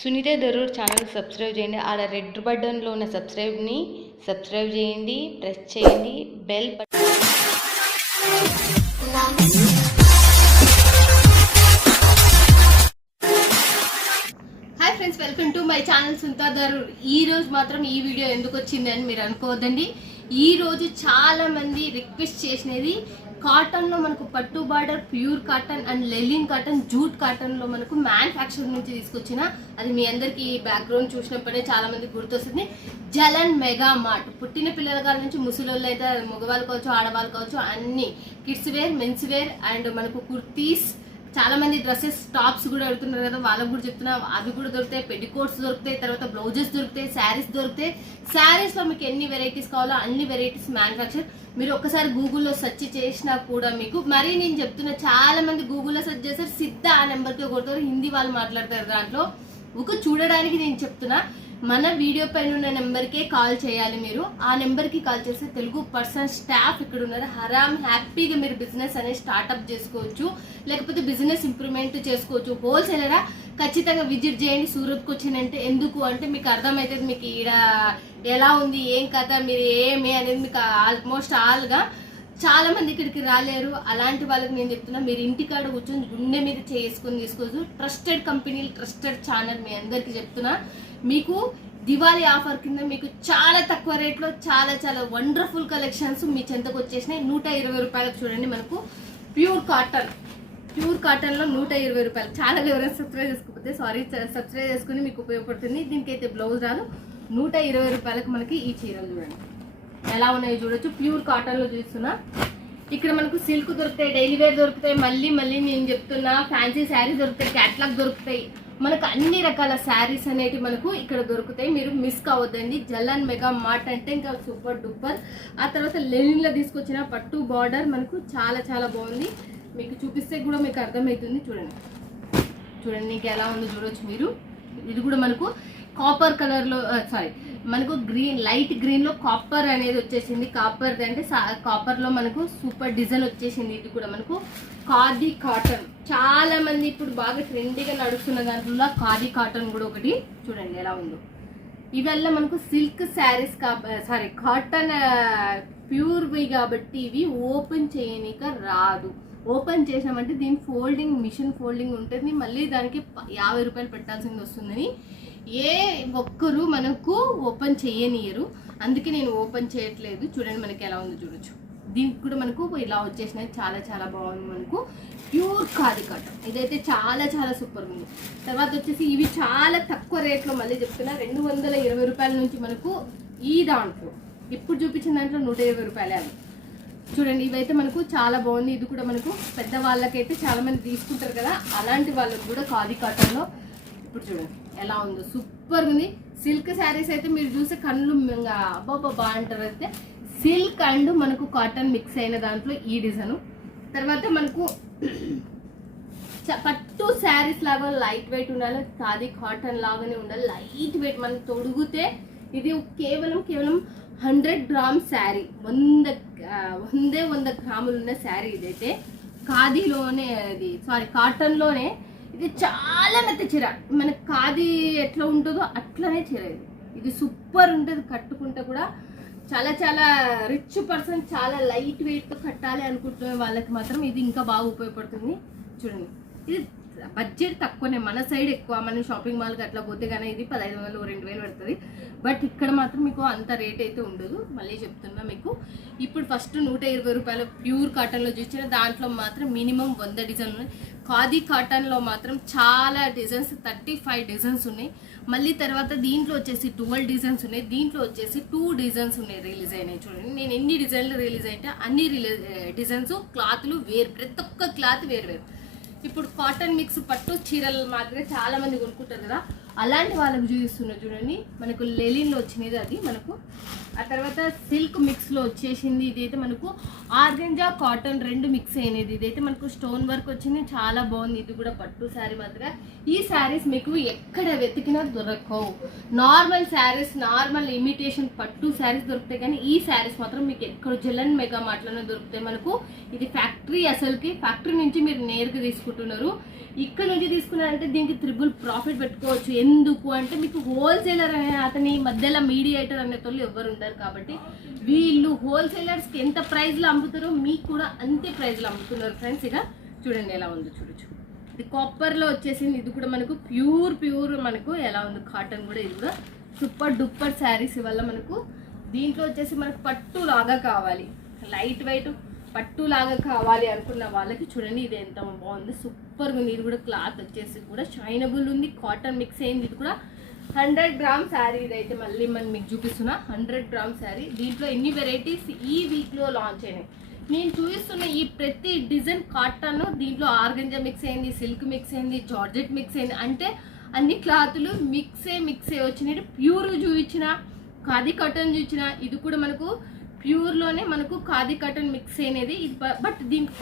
Sunitha Darur channel subscribe చేయండి. ఆడ red బటన్లో ఉన్న సబ్స్క్రైబ్ చేయండి, ప్రెస్ చేయండి bell button. Hi friends, welcome to my channel Sunitha Darur. ఈ రోజు మాత్రం ఈ వీడియో ఎందుకు వచ్చింది అని మీరు అనుకోవద్దండి. ఈ రోజు చాలా మంది రిక్వెస్ట్ చేసినది కాటన్ లో మనకు పట్టు border, pure cotton and linen cotton, jute cotton లో మనకు మ్యానుఫ్యాక్చర్ నుంచి తీసుకొచ్చిన అది మీ అందరికి బ్యాక్గ్రౌండ్ చూసినప్పుడే చాలా మందికి గుర్తొస్తుంది. జలన్ మెగా మార్ట్. పుట్టిన పిల్లల కాల నుంచి ముసలోళ్ళు అయితే మగవాళ్ళు కావచ్చు, ఆడవాళ్ళు కావచ్చు, అన్ని kids wear, men's wear and మనకు కుర్తీస్, చాలా మంది డ్రెస్సెస్, టాప్స్ కూడా అడుగుతున్నారు కదా, వాళ్ళకు కూడా చెప్తున్నా. అవి కూడా దొరుకుతాయి, పెటికోట్స్ దొరుకుతాయి, తర్వాత బ్లౌజెస్ దొరుకుతాయి, శారీస్ దొరుకుతాయి. శారీస్ లో మీకు ఎన్ని వెరైటీస్ కావాలో అన్ని వెరైటీస్ మ్యానుఫ్యాక్చర్. మీరు ఒకసారి గూగుల్లో సెర్చ్ చేసినా కూడా మీకు, మరీ నేను చెప్తున్నా, చాలా మంది గూగుల్లో సెర్చ్ చేస్తారు, సిద్ధ ఆ నెంబర్కి కొడతారు, హిందీ వాళ్ళు మాట్లాడతారు. దాంట్లో ఒక చూడడానికి నేను చెప్తున్నా, మన వీడియో పైన ఉన్న నెంబర్కే కాల్ చేయాలి. మీరు ఆ నెంబర్కి కాల్ చేస్తే తెలుగు పర్సన్ స్టాఫ్ ఇక్కడ ఉన్నారు. హరామ్ హ్యాపీగా మీరు బిజినెస్ అనేది స్టార్ట్అప్ చేసుకోవచ్చు, లేకపోతే బిజినెస్ ఇంప్రూవ్మెంట్ చేసుకోవచ్చు. హోల్సేలరా ఖచ్చితంగా విజిట్ చేయండి. సూరత్కి వచ్చిందంటే ఎందుకు అంటే మీకు అర్థమవుతుంది, మీకు ఈడ ఎలా ఉంది, ఏం కథ, మీరు ఏమి అనేది మీకు ఆల్మోస్ట్ ఆల్గా చాలా మంది ఇక్కడికి రాలేరు. అలాంటి వాళ్ళకి నేను చెప్తున్నా, మీరు ఇంటికాడ కూర్చొని గుండె మీద చేసుకొని తీసుకోవచ్చు. ట్రస్టెడ్ కంపెనీలు, ట్రస్టెడ్ ఛానల్ మీ అందరికీ చెప్తున్నా. మీకు దివాళీ ఆఫర్ కింద మీకు చాలా తక్కువ రేట్లో చాలా చాలా వండర్ఫుల్ కలెక్షన్స్ మీ చెంతకు వచ్చేసినాయి. 120 రూపాయలకు చూడండి. మనకు ప్యూర్ కాటన్లో 120 రూపాయలు. ఛానల్ ఎవరైనా సబ్స్క్రైబ్ చేసుకోకపోతే సబ్స్క్రైబ్ చేసుకుని మీకు ఉపయోగపడుతుంది. దీనికైతే బ్లౌజ్ రాదు. 120 రూపాయలకు మనకి ఈ చీరలు చూడండి ఎలా ఉన్నాయో చూడొచ్చు. ప్యూర్ కాటన్లో చూస్తున్నా. ఇక్కడ మనకు సిల్క్ దొరుకుతాయి, డైలీ వేర్ దొరుకుతాయి, మళ్ళీ నేను చెప్తున్నా ఫ్యాన్సీ శారీస్ దొరుకుతాయి, క్యాట్లాగ్ దొరుకుతాయి. మనకు అన్ని రకాల శారీస్ అనేవి మనకు ఇక్కడ దొరుకుతాయి. మీరు మిస్ కావద్దండి. జలన్ మెగా మార్ట్ అంటే ఇంకా సూపర్ డూపర్. ఆ తర్వాత లెనిన్లో తీసుకొచ్చిన పట్టు బార్డర్ మనకు చాలా చాలా బాగుంది. మీకు చూపిస్తే కూడా మీకు అర్థమవుతుంది. చూడండి నీకు ఎలా ఉందో చూడొచ్చు మీరు. ఇది కూడా మనకు కాపర్ కలర్లో, మనకు లైట్ గ్రీన్లో కాపర్ అనేది వచ్చేసింది. కాపర్ అంటే కాపర్లో మనకు సూపర్ డిజైన్ వచ్చేసింది. ఇది కూడా మనకు ఖాదీ కాటన్. చాలా మంది ఇప్పుడు బాగా ట్రెండీగా నడుస్తున్న దాంట్లో ఖాదీ కాటన్ కూడా ఒకటి చూడండి ఎలా ఉందో. ఇవల్ల మనకు సిల్క్ శారీస్ కాటన్ ప్యూర్వి కాబట్టి ఇవి ఓపెన్ చేయనిక రాదు. ఓపెన్ చేసామంటే దీని మిషన్ ఫోల్డింగ్ ఉంటుంది. మళ్ళీ దానికి 50 రూపాయలు పెట్టాల్సింది వస్తుందని ఏ ఒక్కరు మనకు ఓపెన్ చేయనియరు. అందుకే నేను ఓపెన్ చేయట్లేదు. చూడండి మనకి ఎలా ఉందో చూడొచ్చు. దీనికి కూడా మనకు ఇలా వచ్చేసినాయి. చాలా చాలా బాగుంది. మనకు ప్యూర్ ఖాదీ కాటన్. ఇదైతే చాలా చాలా సూపర్ ఉంది. తర్వాత వచ్చేసి ఇవి చాలా తక్కువ రేట్లో, మళ్ళీ చెప్తున్నా 220 రూపాయల నుంచి మనకు ఈ దాంట్లో ఇప్పుడు చూపించిన దాంట్లో 120 రూపాయలే అవి. చూడండి ఇవైతే మనకు చాలా బాగుంది. ఇది కూడా మనకు పెద్ద వాళ్ళకైతే చాలా మంది తీసుకుంటారు కదా, అలాంటి వాళ్ళకు కూడా ఖాదీ కాటన్లో ఇప్పుడు చూడండి ఎలా ఉందో సూపర్ ఉంది. సిల్క్ శారీస్ అయితే మీరు చూసే కళ్ళు అబ్బాబ్బా అంటారు. అయితే సిల్క్ అండ్ మనకు కాటన్ మిక్స్ అయిన దాంట్లో ఈ డిజైన్. తర్వాత మనకు పట్టు శారీస్ లాగా లైట్ వెయిట్ ఉండాలి, ఖాదీ కాటన్ లాగానే ఉండాలి. లైట్ వెయిట్ మనం తొడిగితే ఇది కేవలం 100 గ్రామ్ శారీ, 100 గ్రాములు ఉన్న శారీ. ఇదైతే ఖాదీలోనే కాటన్లోనే. ఇది చాలా మెత్త చీర. మన ఖాదీ ఎట్లా ఉంటుందో అట్లనే చీర ఇది సూపర్ ఉంటుంది. కట్టుకుంటే కూడా చాలా చాలా రిచ్ పర్సన్, చాలా లైట్ వెయిట్తో కట్టాలి అనుకుంటున్న వాళ్ళకి మాత్రం ఇది ఇంకా బాగా ఉపయోగపడుతుంది. చూడండి ఇది బడ్జెట్ తక్కువనే, మన సైడ్ ఎక్కువ. మనం షాపింగ్ మాల్కి అట్లా పోతే కానీ ఇది 1500 2000 పడుతుంది. బట్ ఇక్కడ మాత్రం మీకు అంత రేట్ అయితే ఉండదు. మళ్ళీ చెప్తున్నా మీకు ఇప్పుడు ఫస్ట్ 120 రూపాయలు ప్యూర్ కాటన్లో చూసిన దాంట్లో మాత్రం మినిమం 100 డిజైన్ ఉన్నాయి. ఖాదీ కాటన్లో మాత్రం చాలా డిజైన్స్, 35 డిజైన్స్ ఉన్నాయి. మళ్ళీ తర్వాత దీంట్లో వచ్చేసి 12 డిజైన్స్ ఉన్నాయి. దీంట్లో వచ్చేసి 2 డిజైన్స్ ఉన్నాయి రిలీజ్ అయినాయి. చూడండి నేను ఎన్ని డిజైన్లు రిలీజ్ అయితే అన్ని డిజైన్స్. క్లాత్లు వేరు, ప్రతి ఒక్క క్లాత్ వేరు. ఇప్పుడు కాటన్ మిక్స్ పట్టు చీరలు మాత్రమే చాలా మంది కొనుక్కుంటారు కదా, అలాంటి వాళ్ళకి చూపిస్తున్నారు. చూడండి మనకు లెలిన్లో వచ్చినది అది మనకు. ఆ తర్వాత సిల్క్ మిక్స్లో వచ్చేసింది. ఇదైతే మనకు ఆర్గంజా కాటన్ 2 మిక్స్ అయినది. ఇదైతే మనకు స్టోన్ వర్క్ వచ్చింది, చాలా బాగుంది. ఇది కూడా పట్టు శారీ మాత్రమే. ఈ శారీస్ మీకు ఎక్కడ వెతికినా దొరకవు. నార్మల్ శారీస్, నార్మల్ ఇమిటేషన్ పట్టు శారీస్ దొరుకుతాయి, కానీ ఈ శారీస్ మాత్రం మీకు ఎక్కడ జలన్ మెగా మార్ట్లోనే దొరుకుతాయి. మనకు ఇది ఫ్యాక్టరీ, అసలుకి ఫ్యాక్టరీ నుంచి మీరు నేరుగా తీసుకుంటున్నారు. ఇక్కడ నుంచి తీసుకున్నారంటే దీనికి 3 ప్రాఫిట్ పెట్టుకోవచ్చు. ఎందుకు అంటే మీకు హోల్సేలర్ అనే అతని మధ్యలో మీడియేటర్ అనే వాళ్ళు ఎవరు ఉంటారు కాబట్టి వీళ్ళు హోల్సేలర్స్కి ఎంత ప్రైస్లో అమ్ముతారో మీకు కూడా అంతే ప్రైస్లో అమ్ముతున్నారు ఫ్రెండ్స్. ఇక చూడండి ఎలా ఉందో చూడొచ్చు. ఇది కాపర్లో వచ్చేసింది. ఇది కూడా మనకు ప్యూర్ మనకు ఎలా ఉంది కాటన్ కూడా. ఇది కూడా సూపర్ డూపర్ శారీస్ వల్ల మనకు దీంట్లో వచ్చేసి మనకు పట్టు లాగా కావాలి, లైట్ వెయిట్ పట్టు లాగా కావాలి అనుకున్న వాళ్ళకి చూడండి ఇది ఎంత బాగుంది, సూపర్గా ఉంది. ఇది కూడా క్లాత్ వచ్చేసి కూడా షైనబుల్ ఉంది, కాటన్ మిక్స్ అయింది. ఇది కూడా 100 గ్రామ్ శారీ. ఇదైతే మళ్ళీ మనం మీకు చూపిస్తున్నా 100 గ్రామ్ శారీ. దీంట్లో ఎన్ని వెరైటీస్ ఈ వీక్లో లాంచ్ అయినాయి. నేను చూపిస్తున్న ఈ ప్రతి డిజైన్ కాటన్, దీంట్లో ఆర్గంజా మిక్స్ అయింది, సిల్క్ మిక్స్ అయింది, జార్జెట్ మిక్స్ అయింది. అంటే అన్ని క్లాతులు మిక్సే వచ్చినాయి. ప్యూర్ చూపించిన, ఖాదీ కాటన్ చూపించిన. ఇది కూడా మనకు ప్యూర్లోనే మనకు ఖాదీ కాటన్ మిక్స్ అయినది. ఇది బట్ దీనికి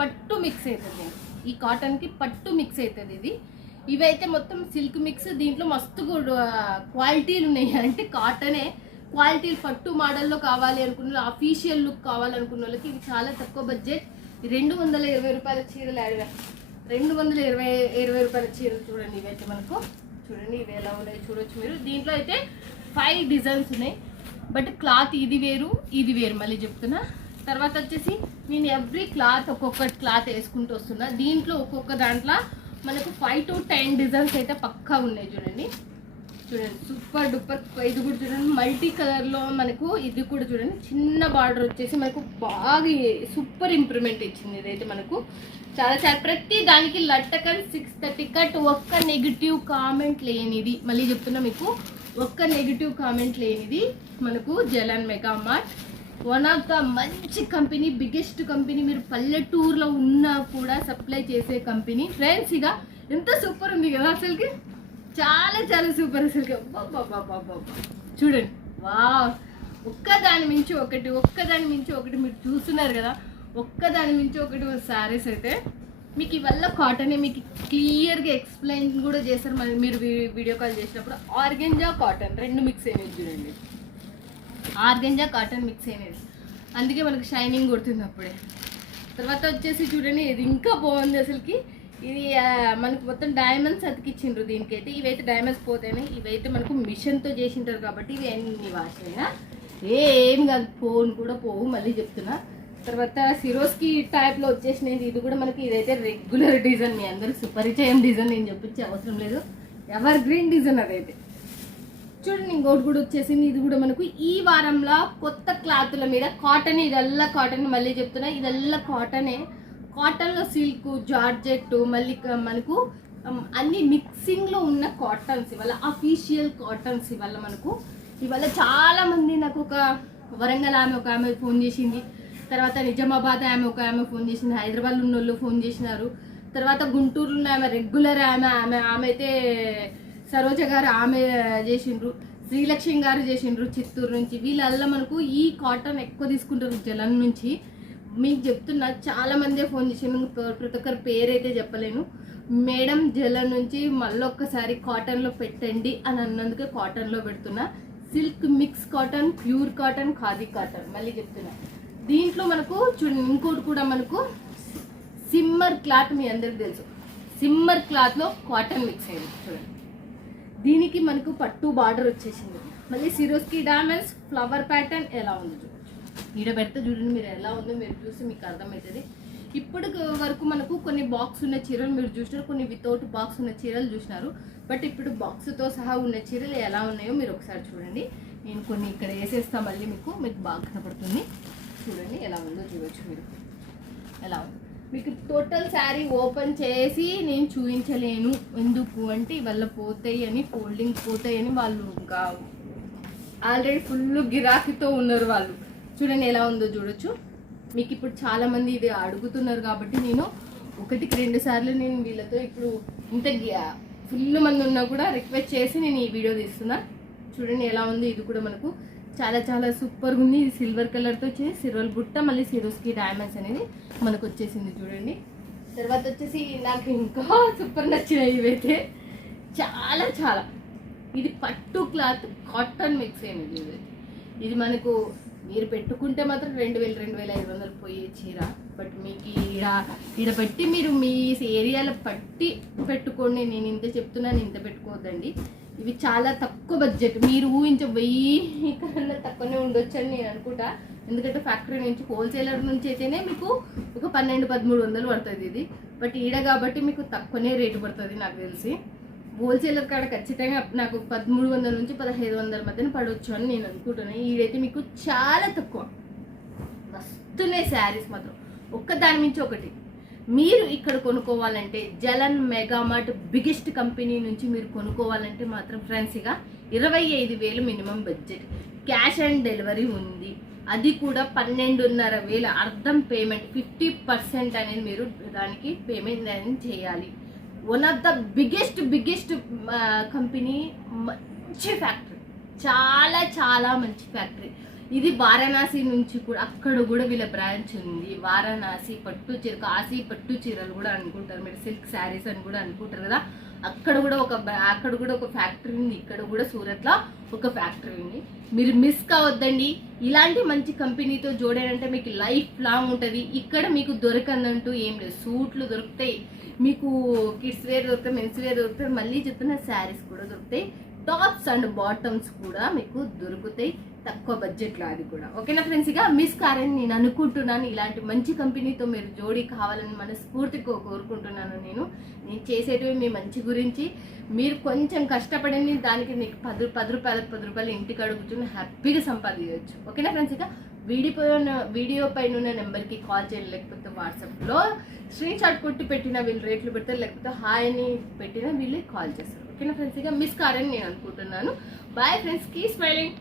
పట్టు మిక్స్ అవుతుంది. ఈ కాటన్కి పట్టు మిక్స్ అవుతుంది ఇది. ఇవైతే మొత్తం సిల్క్ మిక్స్. దీంట్లో మస్తు క్వాలిటీలు ఉన్నాయి. అంటే కాటనే క్వాలిటీ పట్టు మోడల్లో కావాలి అనుకున్న, అఫీషియల్ లుక్ కావాలనుకున్న వాళ్ళకి ఇది చాలా తక్కువ బడ్జెట్. 220 రూపాయల చీరలు యాడ్ 220 రూపాయల చీరలు చూడండి. ఇవైతే మనకు చూడండి ఇవి ఎలా ఉన్నాయి చూడొచ్చు మీరు. దీంట్లో అయితే 5 డిజైన్స్ ఉన్నాయి. బట్ క్లాత్ ఇది వేరు మళ్ళీ చెప్తున్నా. తర్వాత వచ్చేసి నేను ఎవ్రీ క్లాత్ ఒక్కొక్క క్లాత్ వేసుకుంటూ వస్తున్నా. దీంట్లో ఒక్కొక్క దాంట్లో మనకు 5 to 10 డిజైన్స్ అయితే పక్కా ఉన్నాయి. చూడండి సూపర్ డూపర్. ఇది కూడా చూడండి మల్టీ కలర్లో మనకు. ఇది కూడా చూడండి చిన్న బార్డర్ వచ్చేసి మనకు బాగా సూపర్ ఇంప్రూవ్మెంట్ ఇచ్చింది. ఇదైతే మనకు చాలా ప్రతి దానికి లట్టకన్ 630 కట్. ఒక్క నెగిటివ్ కామెంట్ లేనిది, మళ్ళీ చెప్తున్నా మీకు, ఒక్క నెగిటివ్ కామెంట్ లేనిది మనకు Jalan mega mart. One of the మంచి కంపెనీ, బిగ్గెస్ట్ కంపెనీ. మీరు పల్లెటూరులో ఉన్నా కూడా సప్లై చేసే కంపెనీ ఫ్రెండ్స్. ఇక ఎంత సూపర్ ఉంది కదా అసలుకి, చాలా సూపర్ అసలుకి. చూడండి వా, ఒక్కదాని మించి ఒకటి మీరు చూస్తున్నారు కదా, ఒక్కదాని మించి ఒకటి శారీస్ అయితే మీకు ఇవల్ల కాటనే మీకు క్లియర్గా ఎక్స్ప్లెయిన్ కూడా చేస్తారు. మరి మీరు వీడియో కాల్ చేసినప్పుడు ఆర్గెంజా కాటన్ 2 మిక్స్ అయినది చూడండి. ఆర్గెంజా కాటన్ మిక్స్ అయినది, అందుకే మనకు షైనింగ్ కొడుతుంది అప్పుడే. తర్వాత వచ్చేసి చూడండి ఇది ఇంకా బాగుంది అసలుకి. ఇది మనకు మొత్తం డైమండ్స్ అతికిచ్చిండ్రు దీనికైతే. ఇవైతే డైమండ్స్ పోతాయి, ఇవైతే మనకు మిషన్తో చేసింటారు కాబట్టి ఇవి ఎన్ని వాష్ అయినా ఏం కాదు, ఫోన్ కూడా పోవు, మళ్ళీ చెప్తున్నా. తర్వాత సిరోస్కి టైప్లో వచ్చేసినది. ఇది కూడా మనకి ఇదైతే రెగ్యులర్ డిజైన్, మీ అందరికి సుపరిచయం డిజైన్, నేను చెప్పించే అవసరం లేదు, ఎవర్ గ్రీన్ డిజైన్ అదైతే. చూడండి ఇంకోటి కూడా వచ్చేసింది. ఇది కూడా మనకు ఈ వారంలో కొత్త క్లాతుల మీద కాటన్. ఇదల్లా కాటన్, మళ్ళీ చెప్తున్నా ఇదల్లా కాటనే. కాటన్లో సిల్క్, జార్జెట్, మళ్ళీ మనకు అన్ని మిక్సింగ్లో ఉన్న కాటన్స్ ఇవాళ, అఫీషియల్ కాటన్స్ ఇవాళ మనకు. ఇవాళ చాలామంది నాకు ఒక వరంగల్ ఒక ఆమె ఫోన్ చేసింది, తర్వాత నిజామాబాద్ ఒక ఆమె ఫోన్ చేసింది, హైదరాబాద్లో ఉన్న వాళ్ళు ఫోన్ చేసినారు, తర్వాత గుంటూరులో ఉన్న ఆమె రెగ్యులర్ ఆమె అయితే సరోజ గారు ఆమె చేసిండ్రు, శ్రీలక్ష్మి గారు చేసిండ్రు చిత్తూరు నుంచి. వీళ్ళల్లో మనకు ఈ కాటన్ ఎక్కువ తీసుకుంటారు జలన్ నుంచి. మీకు చెప్తున్నా చాలా మందే ఫోన్ చేసిండ్రు, ప్రతి ఒక్కరి పేరైతే చెప్పలేను. మేడం జలన్ నుంచి మళ్ళీ ఒక్కసారి కాటన్లో పెట్టండి అని అన్నందుకే కాటన్లో పెడుతున్నా. Silk mix cotton, pure cotton, khadi cotton, మళ్ళీ చెప్తున్నా. దీంట్లో మనకు చూడండి ఇంకోటి కూడా మనకు సిమ్మర్ క్లాత్, మీ అందరికి తెలుసు సిమ్మర్ క్లాత్లో కాటన్ మిక్స్ అయింది చూడండి. దీనికి మనకు పట్టు బార్డర్ వచ్చేసింది. మళ్ళీ సిరోస్కి డైమండ్స్ ఫ్లవర్ ప్యాటర్న్ ఎలా ఉంది చూడండి. ఈడ పెడితే చూడండి మీరు ఎలా ఉందో మీరు చూసి మీకు అర్థమవుతుంది. ఇప్పటి వరకు మనకు కొన్ని బాక్స్ ఉన్న చీరలు మీరు చూసినారు, కొన్ని వితౌట్ బాక్స్ ఉన్న చీరలు చూసినారు. బట్ ఇప్పుడు బాక్స్తో సహా ఉన్న చీరలు ఎలా ఉన్నాయో మీరు ఒకసారి చూడండి. నేను కొన్ని ఇక్కడ వేసేస్తా, మళ్ళీ మీకు బాగా కనపడుతుంది. చూడండి ఎలా ఉందో చూడొచ్చు మీరు, ఎలా ఉంది. మీకు టోటల్ శారీ ఓపెన్ చేసి నేను చూపించలేను, ఎందుకు అంటే ఇవాళ పోతాయి అని, ఫోల్డింగ్ పోతాయి అని వాళ్ళు ఇంకా ఆల్రెడీ ఫుల్ గిరాకీతో ఉన్నారు వాళ్ళు. చూడండి ఎలా ఉందో చూడొచ్చు. మీకు ఇప్పుడు చాలామంది ఇది అడుగుతున్నారు కాబట్టి నేను 1-2 సార్లు నేను వీళ్ళతో ఇప్పుడు ఇంత ఫుల్ మంది ఉన్నా కూడా రిక్వెస్ట్ చేసి నేను ఈ వీడియో తీస్తున్నా. చూడండి ఎలా ఉంది. ఇది కూడా మనకు చాలా సూపర్గా ఉంది. ఇది సిల్వర్ కలర్తో వచ్చేసి సిల్వర్ బుట్ట, మళ్ళీ సిరోస్కి డైమండ్స్ అనేది మనకు వచ్చేసింది చూడండి. తర్వాత వచ్చేసి నాకు ఇంకా సూపర్ నచ్చినాయి ఇవైతే చాలా. ఇది పట్టు క్లాత్ కాటన్ మిక్స్ అయినది. ఇది మనకు మీరు పెట్టుకుంటే మాత్రం 2000-2500 పోయే చీర. బట్ మీకు ఈడ పెట్టి మీరు మీ ఏరియాలో పట్టి పెట్టుకోండి. నేను ఇంత చెప్తున్నాను, ఇంత పెట్టుకోవద్దండి. ఇవి చాలా తక్కువ బడ్జెట్, మీరు ఊహించ 1000 కన్నా తక్కువనే ఉండొచ్చు అని నేను అనుకుంటా. ఎందుకంటే ఫ్యాక్టరీ నుంచి హోల్సేలర్ నుంచి అయితేనే మీకు ఒక 1200-1300 పడుతుంది ఇది. బట్ ఈడ కాబట్టి మీకు తక్కువనే రేటు పడుతుంది నాకు తెలిసి. హోల్సేలర్ కాడ ఖచ్చితంగా నాకు 1300 నుంచి 1500 మధ్యన పడవచ్చు అని నేను అనుకుంటున్నాను. ఈడైతే మీకు చాలా తక్కువ వస్తున్నాయి శారీస్ మాత్రం, ఒక్కదాని మించి ఒకటి. మీరు ఇక్కడ కొనుక్కోవాలంటే జలన్ మెగామార్ట్ బిగ్గెస్ట్ కంపెనీ నుంచి మీరు కొనుక్కోవాలంటే మాత్రం ఫ్రెండ్స్ ఇక 25,000 minimum budget, cash on delivery ఉంది. అది కూడా 12,500 అర్థం పేమెంట్, 50% అనేది మీరు దానికి పేమెంట్ అనేది చేయాలి. One of the biggest company, మంచి ఫ్యాక్టరీ, చాలా చాలా మంచి ఫ్యాక్టరీ. ఇది వారణాసి నుంచి కూడా, అక్కడ కూడా వీళ్ళ బ్రాంచ్ ఉంది. వారణాసి పట్టు చీర, కాశీ పట్టు చీరలు కూడా అనుకుంటారు మీరు, సిల్క్ శారీస్ అని కూడా అనుకుంటారు కదా. అక్కడ కూడా ఒక ఫ్యాక్టరీ ఉంది. ఇక్కడ కూడా సూరత్లో ఒక ఫ్యాక్టరీ ఉంది. మీరు మిస్ కావద్దండి. ఇలాంటి మంచి కంపెనీతో జోడారంటే మీకు లైఫ్ లాంగ్ ఉంటుంది. ఇక్కడ మీకు దొరకందంటూ ఏం లేదు. సూట్లు దొరుకుతాయి మీకు, కిడ్స్ వేర్ దొరుకుతాయి, మెన్స్ వేర్ దొరుకుతాయి, మళ్ళీ చెప్తున్న శారీస్ కూడా దొరుకుతాయి, టాప్స్ అండ్ బాటమ్స్ కూడా మీకు దొరుకుతాయి తక్కువ బడ్జెట్లో. అది కూడా ఓకేనా ఫ్రెండ్స్. ఇక మిస్ కారని నేను అనుకుంటున్నాను. ఇలాంటి మంచి కంపెనీతో మీరు జోడీ కావాలని మనస్ఫూర్తిగా కోరుకుంటున్నాను. నేను చేసేటివి మీ మంచి గురించి. మీరు కొంచెం కష్టపడండి, దానికి మీకు 10 రూపాయలు ఇంటికి అడుగుతున్న హ్యాపీగా సంపాదించవచ్చు. ఓకేనా ఫ్రెండ్స్. ఇక వీడియో పైన ఉన్న నెంబర్కి కాల్ చేయండి, లేకపోతే వాట్సాప్లో స్క్రీన్ షాట్ కొట్టి పెట్టిన వీళ్ళు రేట్లు పెడతారు, లేకపోతే హాయ్ అని పెట్టినా వీళ్ళు కాల్ చేస్తారు. ఓకేనా ఫ్రెండ్స్. ఇక మిస్ కారని నేను అనుకుంటున్నాను. Bye friends, keep smiling.